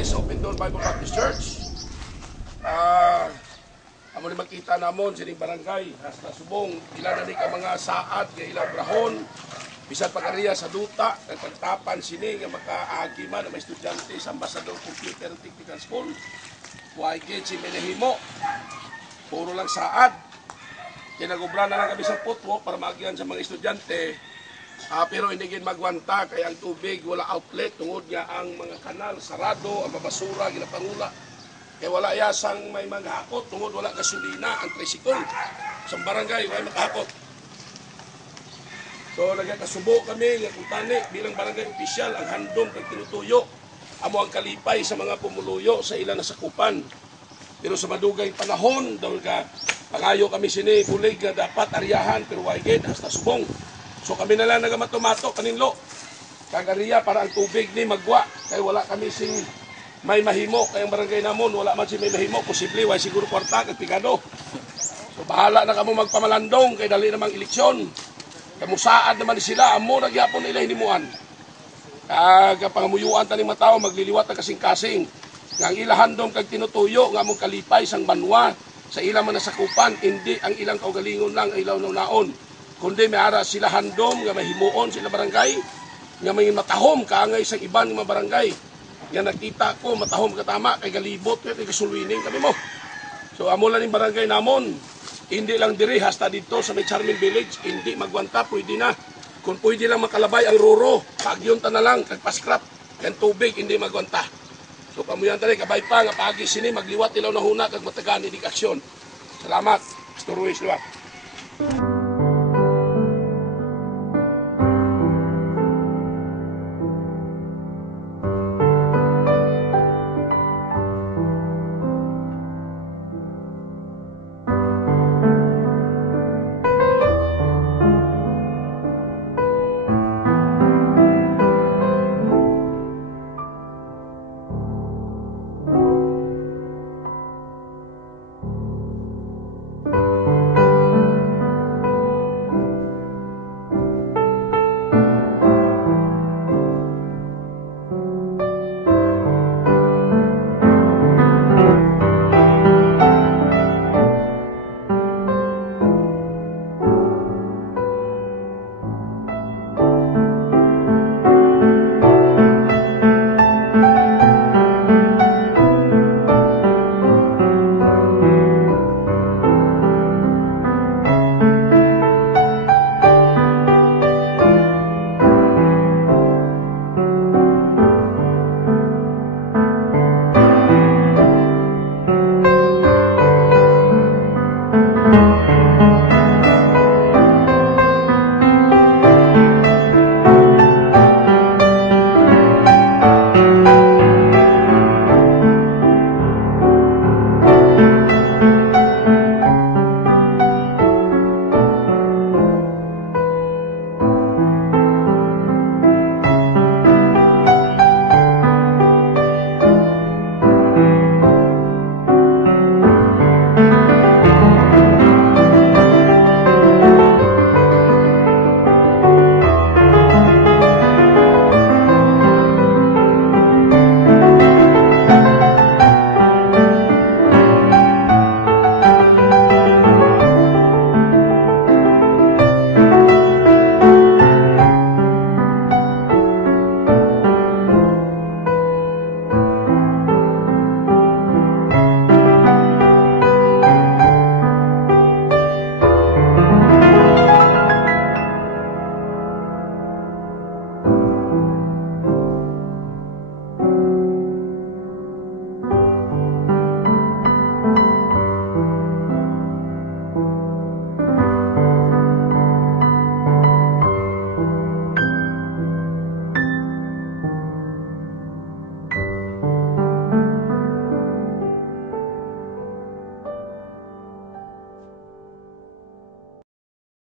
diri sa Open Door Bible Baptist Church. Amo ni makita namon sining barangay hasta subong ilan na ka mga saad nga ilang brahon bisan pag-ariya sa duta kag pagtapan sini nga makaagi man ang mga estudyante sa Ambassador Computer and Technical School. Wa gid si menehimo. Puro lang saad. Kinagubra na lang kami sa putwo para maagihan sa mga estudyante. Pero hindi gid magwanta kay ang tubig wala outlet tungod nga ang mga kanal sarado, ang babasura ginapangula. Kaya wala yasang may maghakot tungod wala gasolina ang tricycle. Sa barangay wala makahakot. So nagkasubo kami nga kutani bilang barangay opisyal ang handom kag tinutuyo amo ang kalipay sa mga pumuluyo sa ilang nasakupan. Pero sa madugay panahon daw ka pangayo kami sini bulig nga dapat aryahan pero why gid hasta subong. So kami na lang nagamatumato kaninlo. Kag ariya para ang tubig ni magwa kay wala kami sing may mahimo kay ang barangay namon wala man si may mahimo posible way siguro kwarta kag pigado. So bahala na kamo magpamalandong kay dali namang eleksyon. Kamusaad naman sila amo nagyapon nila hinimuan. Kag pangamuyuan tani mga tawo magliliwat ang kasing-kasing. Nga ang ilahandom kag tinutuyo nga among kalipay sang banwa sa ilang mga nasakupan hindi ang ilang kaugalingon lang ilaw naon kundi may ara sila handom nga mahimuon sila barangay nga may matahom kaangay sa ibang mga barangay. Nga nakita ko matahom katama kay galibot kay kasulwining kami mo. So amo lang ning barangay namon. Hindi lang diri hasta dito sa may Charmin Village, hindi magwanta pwede na. Kung pwede lang makalabay ang roro, pagyon ta na lang kag paskrap. Yan tubig hindi magwanta. So pamuyan tali kabay pa nga paagi sini magliwat ilaw na huna kag matagan ni aksyon. Salamat. Pastor Ruiz Luwak.